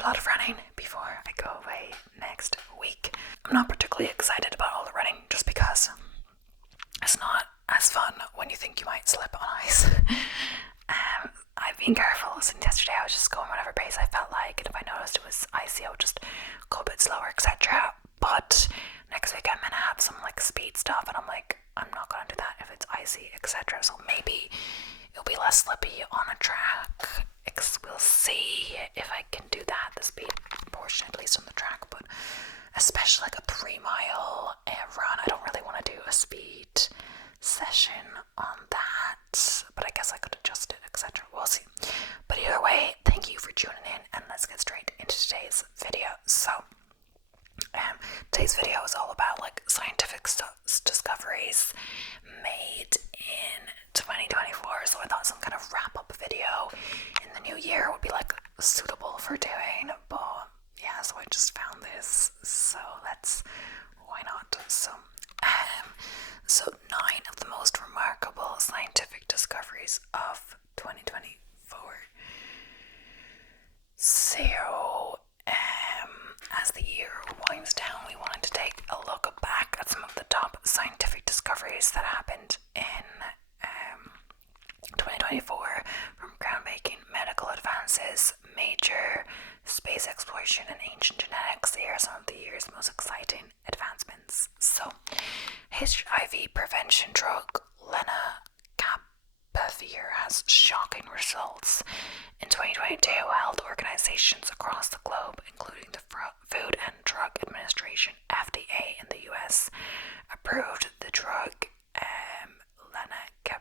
a lot of running before I go away next week. I'm not particularly excited about all the running just because it's not as fun when you think you might slip on ice. I've been careful since yesterday. I was just going whatever pace I felt like, and if I noticed it was icy, I would just go a bit slower, etc. But next week I'm gonna have some like speed stuff, and I'm like, I'm not gonna do that if it's icy, etc. So maybe it'll be less slippy on a track. We'll see if I can do that, the speed portion at least on the track. But especially like a 3-mile run, I don't really want to do a speed session on that, but I guess I could adjust it, etc. We'll see. But either way, thank you for tuning in, and let's get straight into today's video. So today's video is all about like scientific discoveries made in 2024, so I thought some kind of wrap-up video in the new year would be like suitable for doing. But yeah, so I just found this, so why not? So 9 of the most remarkable scientific discoveries of 2024. So as the year winds down, we wanted to take a look back at some of the top scientific discoveries that happened in 2024, from groundbreaking medical advances, major space exploration, and ancient genetics. Here are some of the year's most exciting advancements. So, HIV prevention drug lenacapavir has shocking results. In 2022, health organizations across the globe, including the Food and Drug Administration (FDA) in the US, approved the drug lenacapavir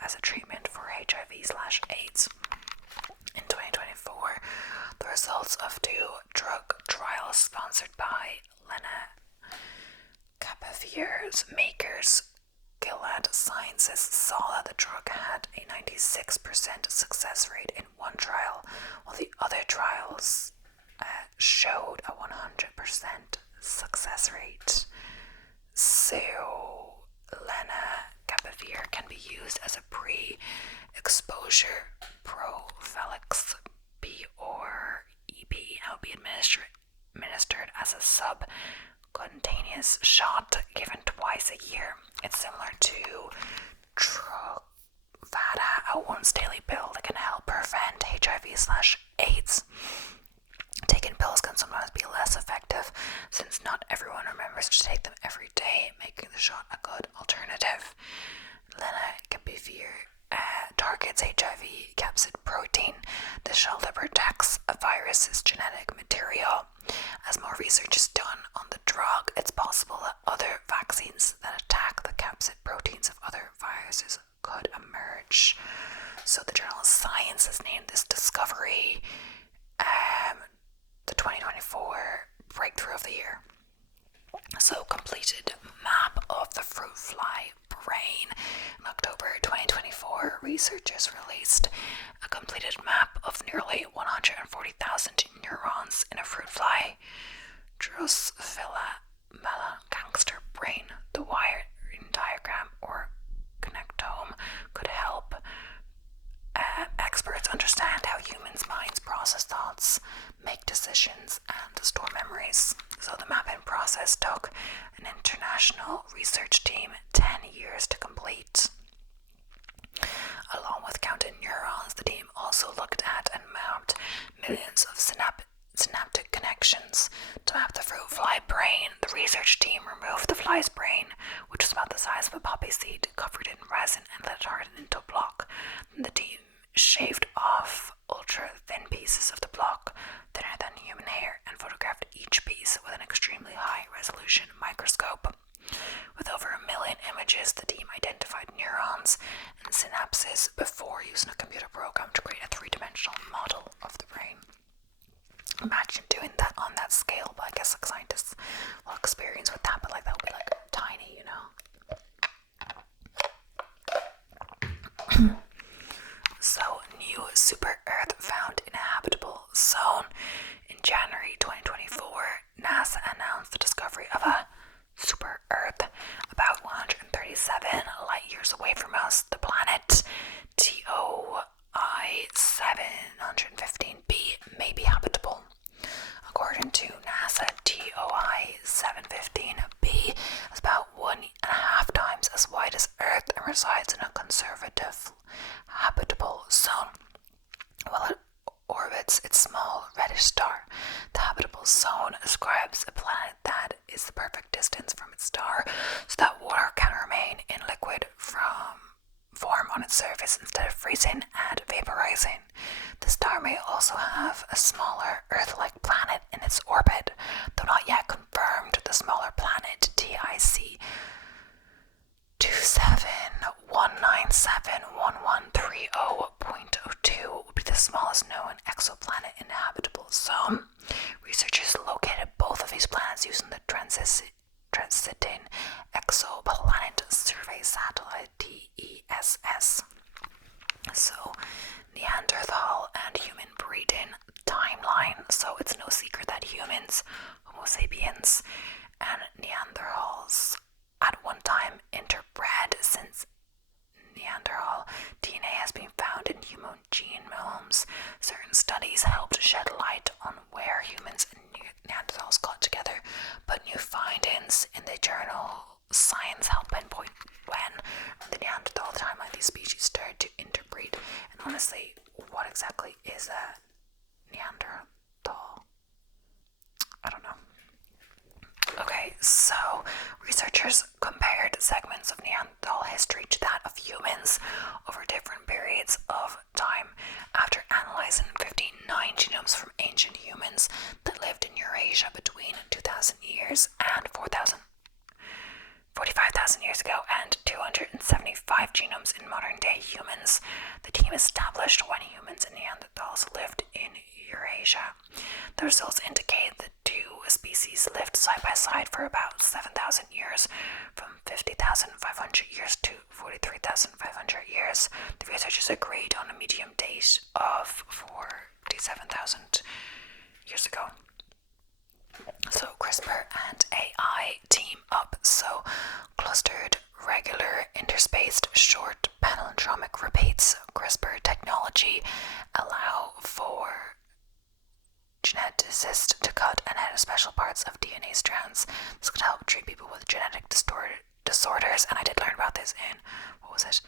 as a treatment for HIV/AIDS. In 2024, the results of 2 drug trials sponsored by lenacapavir's makers, Gilead Sciences, saw that the drug had a 96% success rate in one trial, while the other trials showed a 100% success rate. So, lenacapavir can be used as a pre-exposure prophylaxis, B or EB, and will be administered as a subcutaneous shot given twice a year. It's similar to Truvada, a once daily pill that can help prevent HIV/AIDS. Taking pills can sometimes be less effective since not everyone remembers to take them every day, making the shot a good alternative. Lenacapavir targets HIV capsid protein, the shell that protects a virus's genetic material. As more research is done on the drug, it's possible that other vaccines that attack the capsid proteins of other viruses could emerge. So the journal Science has named this discovery the 2024 breakthrough of the year. So, completed map of the fruit fly brain. In October 2024, researchers released a completed map of nearly 140,000 neurons in a fruit fly, Drosophila melanogaster brain. The wiring diagram, or connectome, could help experts understand how humans' minds process thoughts, make decisions, and store memories. So the mapping process took an international research team 10 years to complete. Along with counting neurons, the team also looked at and mapped millions of synaptic connections. To map the fruit fly brain, the research team removed the fly's brain, which was about the size of a poppy seed, covered it in resin, and let it harden into a block. Then the team shaved off ultra-thin pieces of the block, thinner than human hair, and photographed each piece with an extremely high-resolution microscope. With over 1 million images, the team identified neurons and synapses before using a computer program to create a 3-dimensional model of the brain. Imagine doing that on that scale, but I guess like scientists will experience with that, but like that would be like tiny, you know? So, new super Earth found in a habitable zone. In January 2024, NASA announced the discovery of a super Earth about 137 light years away from us. The planet TOI 715b its star so that water can remain in liquid form on its surface instead of freezing and vaporizing. The star may also have a smaller Earth-like planet in its orbit, though not yet confirmed. The smaller planet TIC 27197113.02 would be the smallest known exoplanet in the habitable zone. Researchers located both of these planets using the Transiting Exoplanet Survey Satellite TESS. So, Neanderthal and human breeding timeline. So it's no secret that humans, Homo sapiens, and Neanderthals at one time interbred, since Neanderthal DNA has been found in human genomes. Certain studies helped shed light on where humans and Neanderthals got together, but new findings in the journal Science help pinpoint when the Neanderthal timeline these species started to interbreed. And honestly, what exactly is a Neanderthal? I don't know. Okay, so researchers compared segments of Neanderthal history to that of humans over different periods of time. After analyzing 59 genomes from ancient humans that lived in Eurasia between 2,000 years and 45,000 years ago and 275 genomes in modern-day humans, the team established when humans and Neanderthals lived in Eurasia. The results indicate the two species lived side by side for about 7,000 years, from 50,500 years to 43,500 years. The researchers agreed on a medium date of 47,000 years ago. So CRISPR and AI team up. So clustered, regular, interspaced, short palindromic repeats, CRISPR technology allow for geneticists to cut and edit special parts of DNA strands. This could help treat people with genetic disorders. And I did learn about this in, what was it?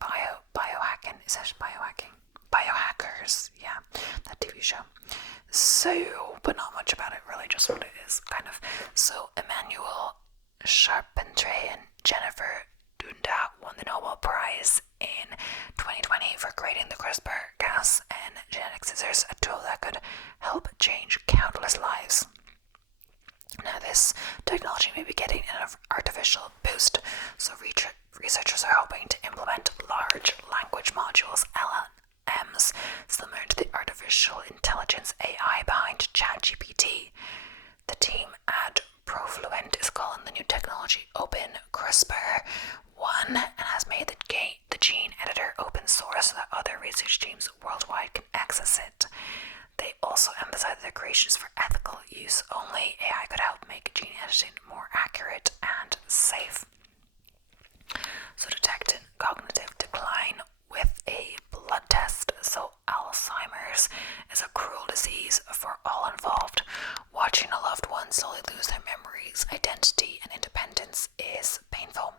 Biohacking. Is it biohacking? Biohackers. Yeah, that TV show. So, but not much about it really, just what it is, kind of. So, Emmanuel Charpentier and Jennifer Doudna won the Nobel Prize in 2020 for creating the CRISPR-Cas and genetic scissors, a tool that could help change countless lives. Now, this technology may be getting an artificial boost, so researchers are hoping to implement large language modules, LLMs, similar to the artificial intelligence AI behind ChatGPT. The team at Profluent is calling the new technology Open CRISPR-1 and has made the gene editor open source so that other research teams worldwide can access it. They also emphasize their creations for ethical use only. AI could help make gene editing more accurate and safe. So detecting cognitive decline with a blood test. So Alzheimer's is a cruel disease for all involved. Watching a loved one slowly lose their memories, identity, and independence is painful.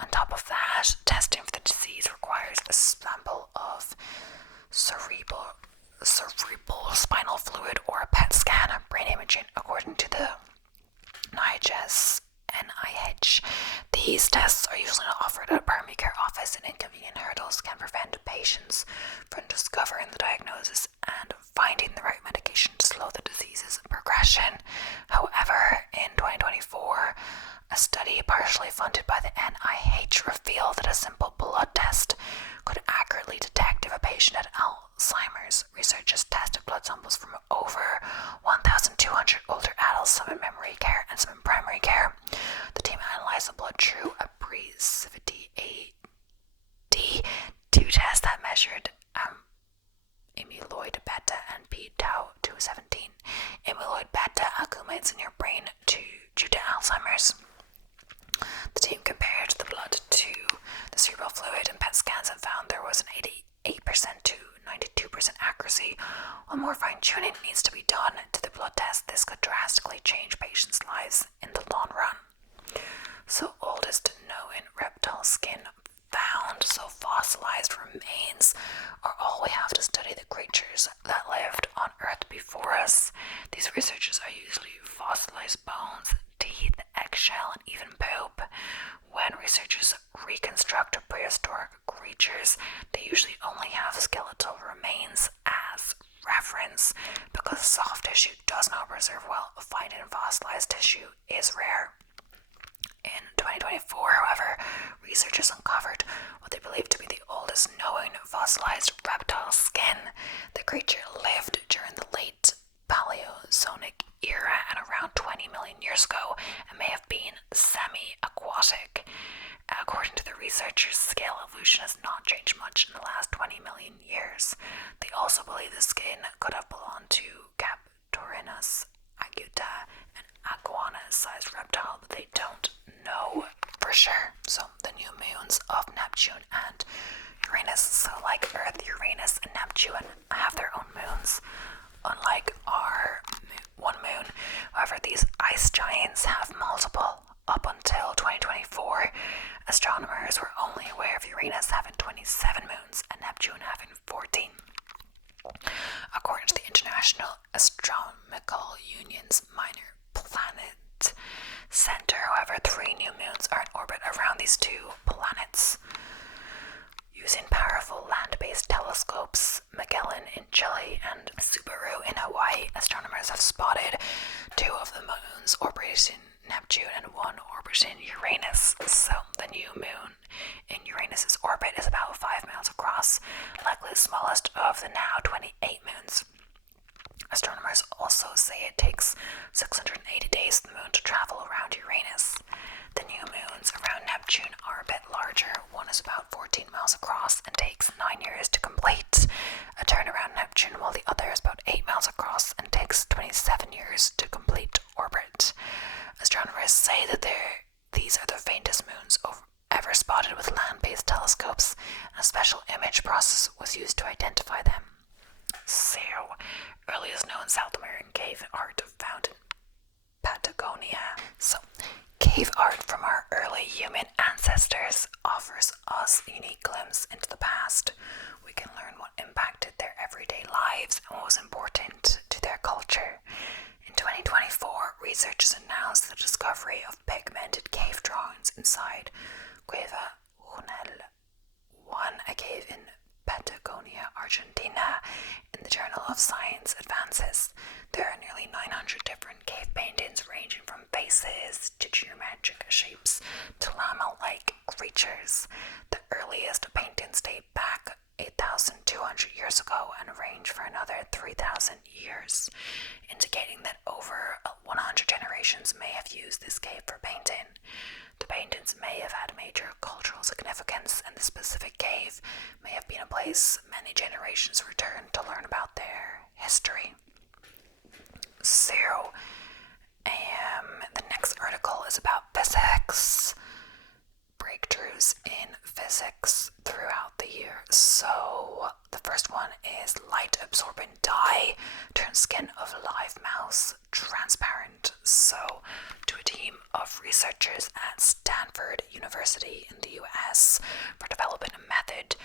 On top of that, testing for the disease requires a sample of cerebral spinal fluid or a PET scan, brain imaging, according to the NIH. These tests are usually not offered at a primary care office, and inconvenient hurdles can prevent patients from discovering the diagnosis and finding the right medication to slow the disease's progression. However, in 2024, a study partially funded by the NIH revealed that a simple blood test could accurately detect if a patient had Alzheimer's. Researchers tested blood samples from over 1,200 older adults, some in memory care and some in primary care. The team analyzed the blood through a Precivity AD2 test that measured amyloid beta and p-tau 217. Amyloid beta accumulates in your brain due to Alzheimer's. The team compared the blood to the cerebral fluid and PET scans and found there was an 88% to 92% accuracy. While more fine-tuning needs to be done to the blood test, this could drastically change patients' lives in the long run. So, oldest known reptile skin found, so fossilized remains are all we have to study the creatures that lived on Earth before us. These researchers are usually fossilized bones, teeth, shell, and even poop. When researchers reconstruct prehistoric creatures, they usually only have skeletal remains as reference because soft tissue does not preserve well. Finding fossilized tissue is rare. In 2024, however, researchers uncovered what they believe to be the oldest known fossilized reptile skin. The creature lived during the late Paleozoic era and around 20 million years ago and may have been semi-aquatic. According to the researchers, scale evolution has not changed much in the last 20 million years. They also believe the skin could have belonged to Captorinus acuta, an iguana-sized reptile, but they don't know for sure. So the new moons of Neptune and Uranus, so like Earth, Uranus, and Neptune have their own moons, unlike our one moon. However, these ice giants have multiple. Up until 2024, astronomers were only aware of Uranus having 27 moons and Neptune having 14. According to the International Astronomical Union's Minor Planet Center, however, 3 new moons are in orbit around these 2 planets. Using powerful land-based telescopes, Magellan in Chile and Subaru in Hawaii, astronomers have spotted 2 of the moons orbiting Neptune and 1 orbiting Uranus. So the new moon in Uranus's orbit is about 5 miles across, likely the smallest of the now 28 moons. Astronomers also say it takes 680 days for the moon to travel around Uranus. The new moons around Neptune are a bit larger. One is about 14 miles across and takes 9 years to complete a turn around Neptune, while the other is about 8 miles across and takes 27 years to complete orbit. Astronomers say that these are the faintest moons ever spotted with land-based telescopes, and a special image process was used to identify them. So, earliest known South American cave art found in Patagonia. So, cave art from our early human ancestors offers us a unique glimpse into the past. We can learn what impacted their everyday lives and what was important to their culture. In 2024, researchers announced the discovery of pigmented cave drawings inside Cueva Junel 1, a cave in Patagonia, Argentina. In the Journal of Science Advances, there are nearly 900 different cave paintings ranging from faces to geometric shapes to llama-like creatures. The earliest paintings date back 8,200 years ago and range for another 3,000 years, indicating that over 100 generations may have used this cave for painting. The paintings may have had major cultural significance, and the specific cave may have been a place many generations returned to learn about their history. So, the next article is about physics. Breakthroughs in physics throughout the year. So the first one is light-absorbent dye turns skin of live mouse transparent. So to a team of researchers at Stanford University in the US for developing a method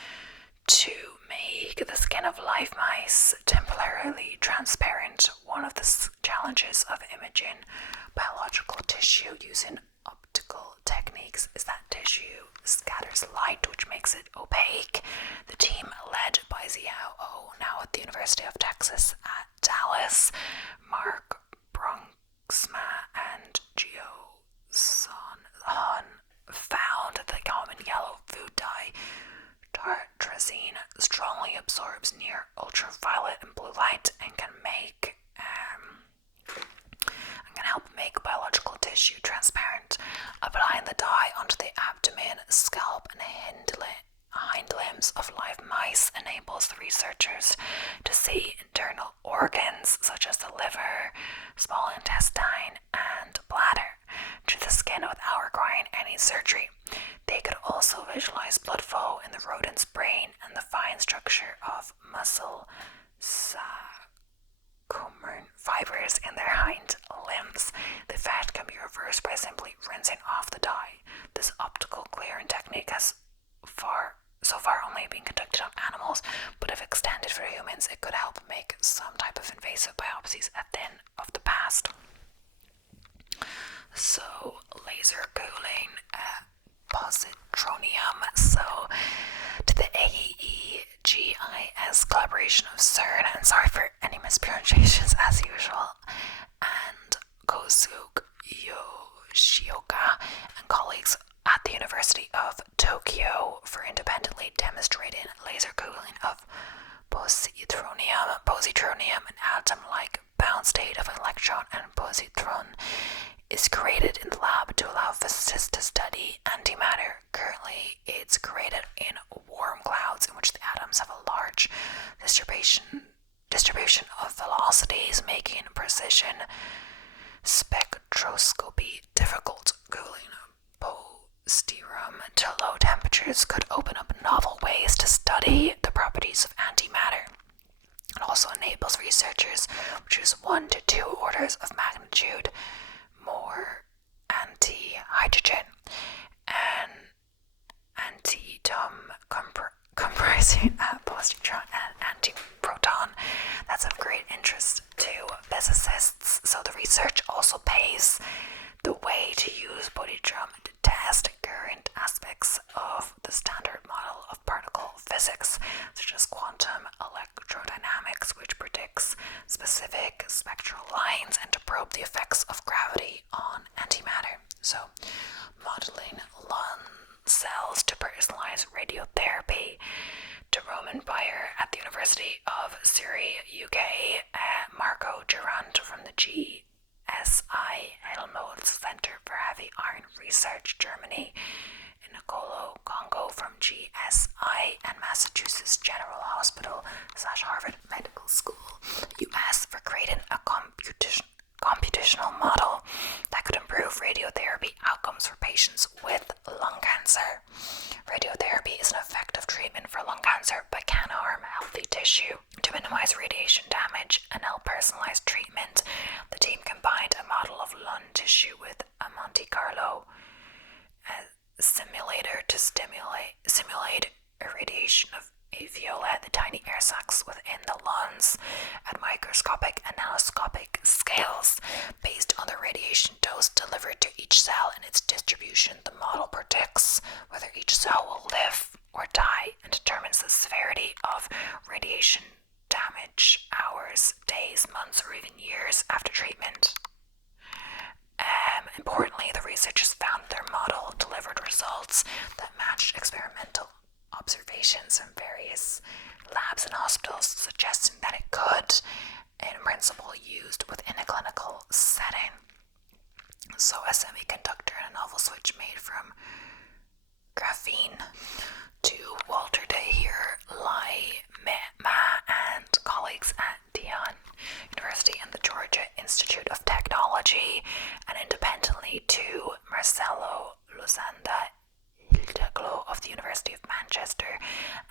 to make the skin of live mice temporarily transparent. One of the challenges of imaging biological tissue using optical techniques is that tissue scatters light, which makes it opaque. The team, led by Xiao, now at the University of Texas at Dallas, Mark Bronxma and Gio Son Han, found that the common yellow food dye tartrazine strongly absorbs near ultraviolet and blue light and can help make biological tissue transparent. Applying the dye onto the abdomen, scalp, and hind limbs of live mice enables the researchers to see internal organs such as the liver, small intestine, and bladder through the skin without requiring any surgery. They could also visualize blood flow in the rodent's brain and the fine structure of muscle fibers in their hind limbs. The effect can be reversed by simply rinsing off the dye. This optical clearing technique has so far only been conducted on animals, but if extended for humans, it could help make some type of invasive biopsies a thing of the past. So Administration of CERN, and sorry for any mispronunciations as usual, and Kosuke Yoshioka and colleagues at the University of Tokyo for independently demonstrating laser cooling of positronium, an atom-like bound state of an electron and positron is created in the lab to allow physicists to study antimatter. Currently, it's created in warm clouds in which the atoms have a large distribution of velocities, making precision spectroscopy difficult. Cooling positron to low temperatures could open up novel ways to study the properties of antimatter. It also enables researchers to choose 1 to 2 orders of magnitude more anti-hydrogen and anti-atom comprising positron and anti-proton. That's of great interest to physicists. So the research also paves the way to use positron to test current aspects of the standard model of particle physics, such as quantum electrodynamics, which predicts specific spectral lines, and to probe the effects of gravity on antimatter. So, modeling lung cells to personalize radiotherapy. To Roman Bayer at the University of Surrey, UK, Marco Durant from the GSI Helmholtz Center for Heavy Iron Research, Germany, and Nicolo Congo from GSI and Massachusetts General Hospital / Harvard Medical School, US, for creating a computational model that could improve radiotherapy outcomes for patients with lung cancer. Radiotherapy is an effective treatment for lung cancer but can harm healthy tissue. To minimize radiation damage and help personalized treatment, the team combined a model of lung tissue with a Monte Carlo simulator to simulate irradiation of alveoli, the tiny air sacs within the lungs, at microscopic and nanoscopic scales. Based on the radiation dose delivered to each cell and its distribution, the model predicts whether each cell will live or die and determines the severity of radiation damage hours, days, months, or even years after treatment. Importantly, the researchers found their model delivered results that matched experimental observations from various labs and hospitals, suggesting that it could, in principle, used within a clinical setting. So a semiconductor and a novel switch made from graphene. To Walter De Heer, Lai Ma and colleagues at Dion University and the Georgia Institute of Technology, and independently to Marcelo Luzanda Hildeglo of the University of Manchester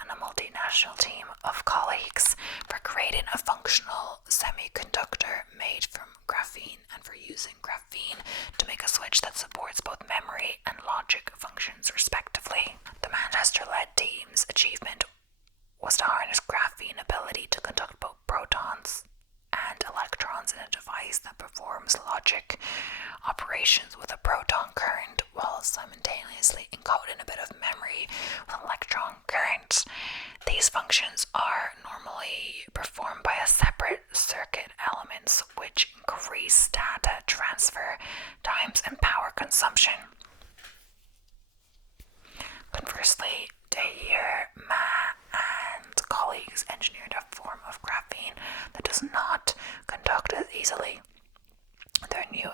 and a multinational team of colleagues for creating a functional semiconductor made from graphene and for using graphene to make a switch that supports both memory and logic functions respectively. The Manchester-led team's achievement was to harness graphene ability to conduct both protons and electrons in a device that performs logic operations with a proton current while simultaneously encoding a bit of memory with electron current. These functions are normally performed by a separate circuit elements which increase data transfer times and power consumption. Conversely, De Heer, Ma and colleagues engineered a form of graphene that does not conduct as easily. Their new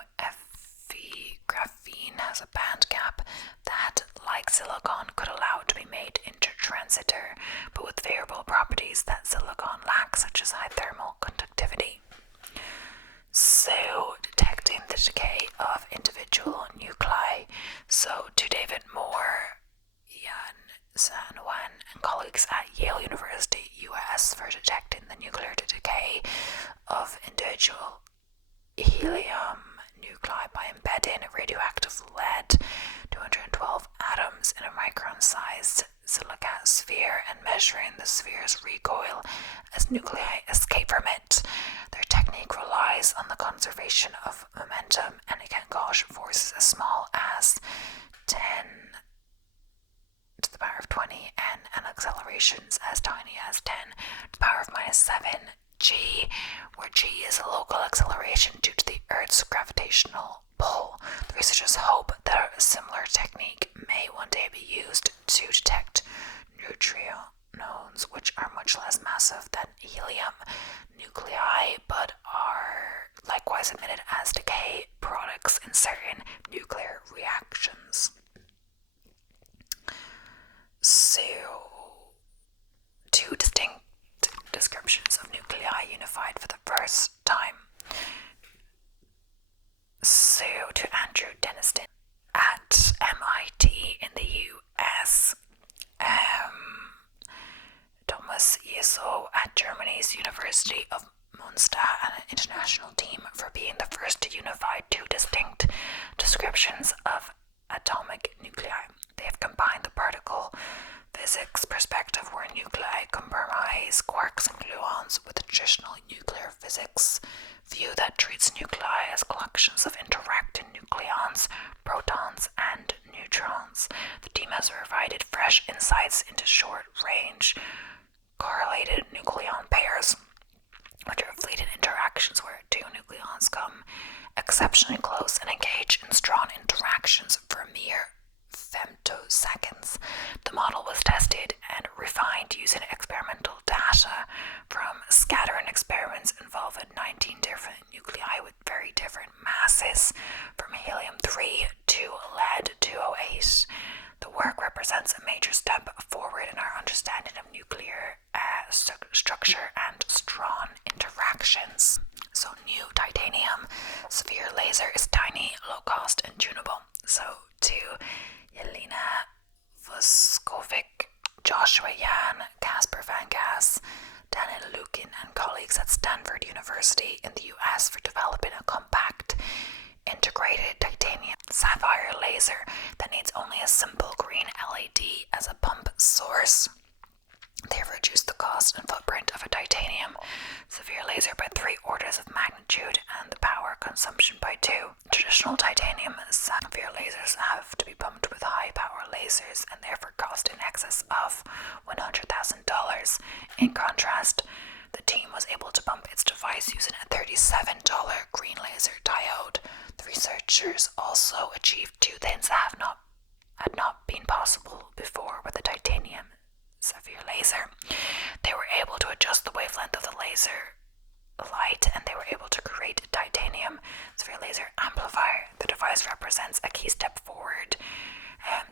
Fe graphene has a band gap that, like silicon, could allow it to be made into transitor, but with favorable properties that silicon lacks, such as high thermal conductivity. So, detecting the decay of individual nuclei. So, to David Moore, Yan San Wan, and colleagues at Yale University, US, for detecting the nuclear decay of individual helium nuclei by embedding radioactive lead 212 atoms in a micron-sized silica sphere and measuring the sphere's recoil as nuclei escape from it. Their technique relies on the conservation of momentum, and it can cause forces as small as 10 to the power of 20 and accelerations as tiny as 10 to the power of minus g is a local acceleration due to the Earth's gravitational pull. The researchers hope that a similar technique may one day be used to detect neutrinos, which are much less massive than helium nuclei, but are likewise emitted as decay products in certain nuclear reactions. So, two distinct descriptions of nuclei unified for the first time. So, to Andrew Deniston at MIT in the US, Thomas Jesso at Germany's University of Münster, and an international team for being the first to unify two distinct descriptions of atomic nuclei. They have combined the particle physics perspective, where nuclei comprise quarks and gluons, with the traditional nuclear physics view that treats nuclei as collections of interacting nucleons, protons, and neutrons. The team has provided fresh insights into short-range correlated nucleon pairs, which are fleeting interactions where two nucleons come exceptionally close and engage in strong interactions for mere femtoseconds. The model was tested and refined using experimental data from scattering experiments involving 19 different nuclei with very different masses, from helium-3 to lead-208. The work represents a major step forward in our understanding of nuclear structure and strong interactions. So, new titanium sphere laser is tiny, low cost, and tunable. So, to Jelena Vuskovic, Joshua Yan, Casper Van Gass, Daniel Lukin, and colleagues at Stanford University in the US for developing a compact, integrated titanium sapphire laser that needs only a simple green LED as a pump source. They have reduced the cost and footprint of a titanium sapphire laser by 3 orders of magnitude and the power consumption by 2. Traditional titanium sapphire lasers have to be pumped with high power lasers and therefore cost in excess of $100,000. In contrast, the team was able to pump its device using a $37 green laser diode. The researchers also achieved 2 things that had not been possible before with a titanium sapphire laser. They were able to adjust the wavelength of the laser light, and they were able to create a titanium sapphire laser amplifier. The device represents a key step forward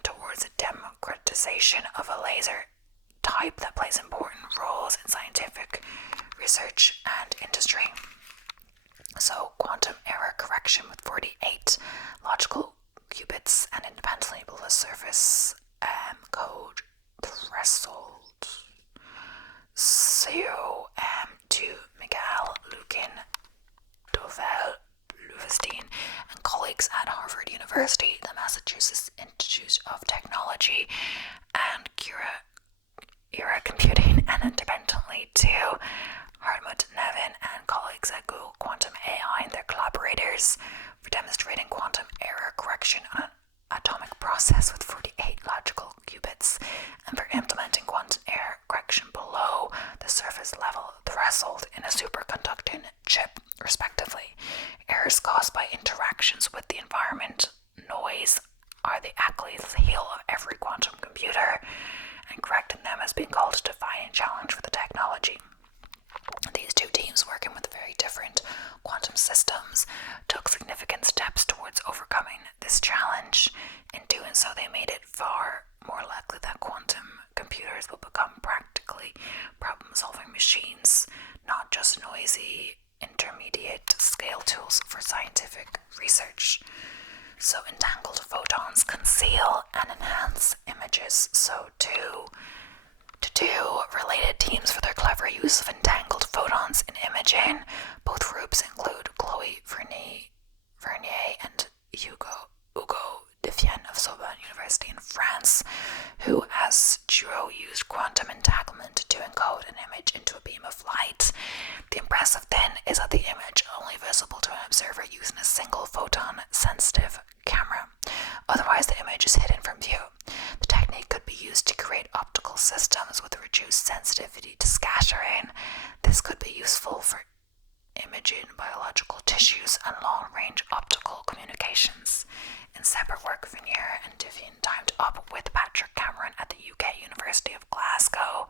towards a democratization of a laser type that plays important roles in scientific research and industry. So, quantum error correction with 48 logical qubits and independently able to surface code threshold. So, to Miguel Lukin, Dovel Luvestein, and colleagues at Harvard University, the Massachusetts Institute of Technology, and Era Computing, and independently to Hartmut Nevin and colleagues at Google Quantum AI and their collaborators for demonstrating quantum error correction on an atomic process with 48 logical qubits, and for implementing quantum error correction below the surface level threshold in a superconducting chip, respectively. Errors caused by interactions with the environment, noise, are the Achilles heel of every quantum computer, and correcting them has been called a defining challenge for the technology. These two teams, working with very different quantum systems, took significant steps towards overcoming this challenge. In doing so, they made it far more likely that quantum computers will become practically problem-solving machines, not just noisy, intermediate-scale tools for scientific research. So, entangled photons conceal and enhance images. So, to related teams for their clever use of entangled photons in imaging. Both groups include Chloé Vernier and Hugo Defienne of Sorbonne University in France, who as duo used quantum entanglement to encode an image into a beam of light. The impressive thing is that the image only visible to an observer using a single photon sensitive camera. Otherwise, the image is hidden from view. The technique could be used to create optical systems with reduced sensitivity to scattering. This could be useful for image imaging biological tissues and long-range optical communications. In separate work, Vernier and Divian teamed up with Patrick Cameron at the UK University of Glasgow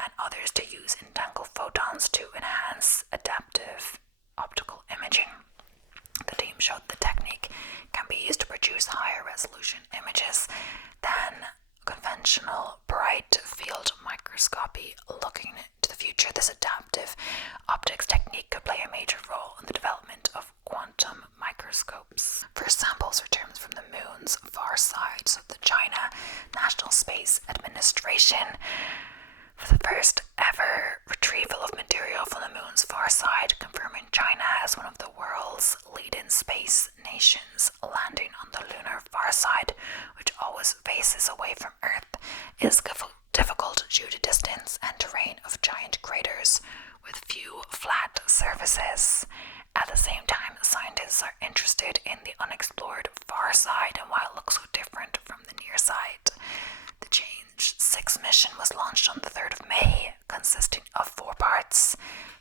and others to use entangled photons to enhance adaptive optical imaging. The team showed the technique can be used to produce higher resolution images than conventional bright field microscopy. Looking to the future, this adaptive optics technique could play a major role in the development of quantum microscopes. First samples returned from the moon's far side, so the China National Space Administration, for the first ever retrieval of material from the moon's far side, confirming China as one of the world's leading space nations. Landing on the lunar far side, which always faces away from Earth, is difficult due to distance and terrain of giant craters with few flat surfaces. At the same time, scientists are interested in the unexplored far side and why it looks so different from the near side. The Change 6 mission was launched on the 3rd of May, consisting of 4 parts: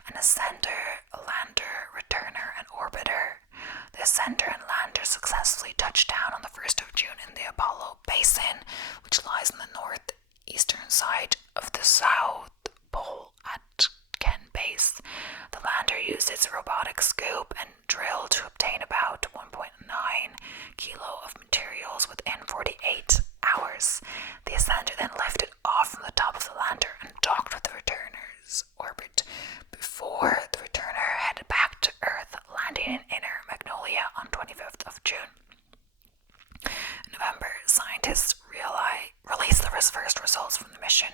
an ascender, a lander, returner, and orbiter. The ascender and lander successfully touched down on the 1st of June in the Apollo Basin, which lies on the northeastern side of the South Pole at Kent Base. The lander used its robotic scoop and drill to obtain about 1.9 kilo of materials within 48 hours. The ascender then lifted off from the top of the lander and docked with the returner's orbit before the returner headed back to Earth, landing in Inner Magnolia on 25th of June. In November, scientists released the first results from the mission,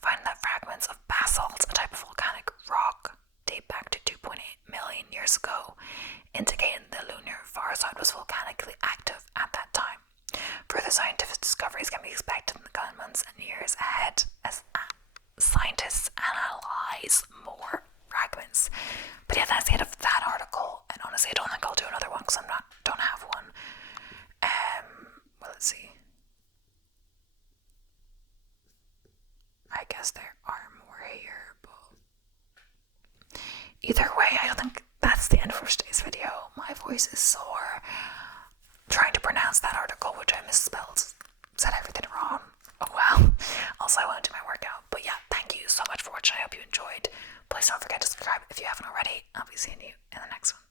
finding that fragments of basalt, a type of volcanic rock, date back to 2.8 million years ago, indicating the lunar far side was volcanically active at that time. Further scientific discoveries can be expected in the coming months and years ahead as scientists analyze more fragments. But yeah, that's the end of that article, and honestly I don't think I'll do another one because don't have one. Well, let's see. I guess there are more here, but either way, I don't think that's the end for today's video. My voice is sore trying to pronounce that article, which I misspelled, said everything wrong. Oh well. Also, I want to do my workout. But yeah, thank you so much for watching. I hope you enjoyed. Please don't forget to subscribe if you haven't already. I'll be seeing you in the next one.